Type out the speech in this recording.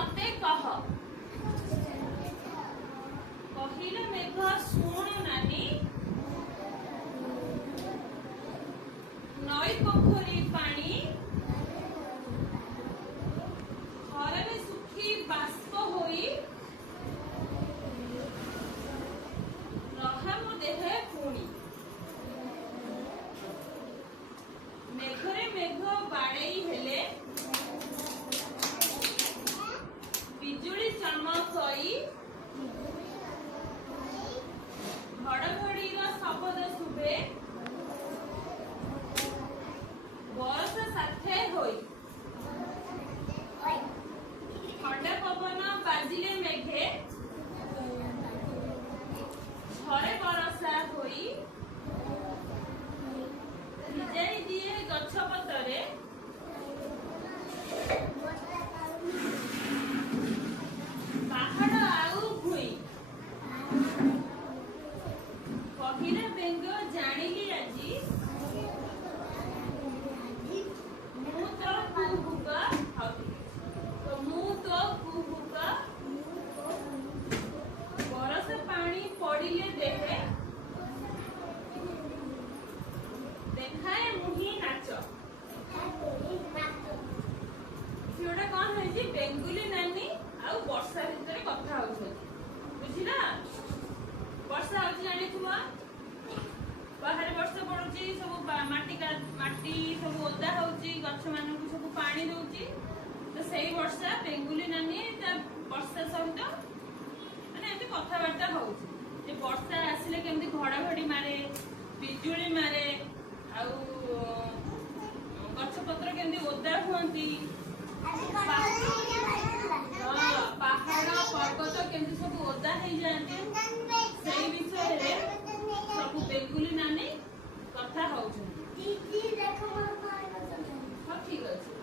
मते कह कहिला मेघ सुण नानी नई पोखरी पानी खरारे सुखी बाष्प होई रहा मो देहे पुणी मेघरे मेघ बाड़ेई हेले बिजुली चमकई घड़घड़ीर शब्द शुभे बरस साथे होई ठंडा पवन बाजिले मेघे झरे बरसा होई भिजाई दिए गछ पतरे पहाड़ आउ भुई कहिला बेंग जानिली आजी मु तो कुहुका तो मु तो कुहुका बरस पानी पड़िले देहे देखाए मुही नाच जोड़ा कौन है जी बेंगुली नानी आउ वर्षा भितर कथा होउछथि बुझिला वर्षा होछि जानि तुमा बाहर वर्षा पड़ुछि सब माटी सब ओदा होछि गछ मानकु सब पानी दउछि तो सेही वर्षा बेंगुली नानी ता वर्षा सहित माने एते कथा बार्ता होउछि जे वर्षा आसिले केमति घड़घड़ी मारे बिजुली मारे आउ गछ पत्र केमति ओदा हुअंती पहाड़ पर्वत केमती सब ओदा हो जाते से विषय रे सब बेंगुली नानी कथा हो ठीक अच्छे।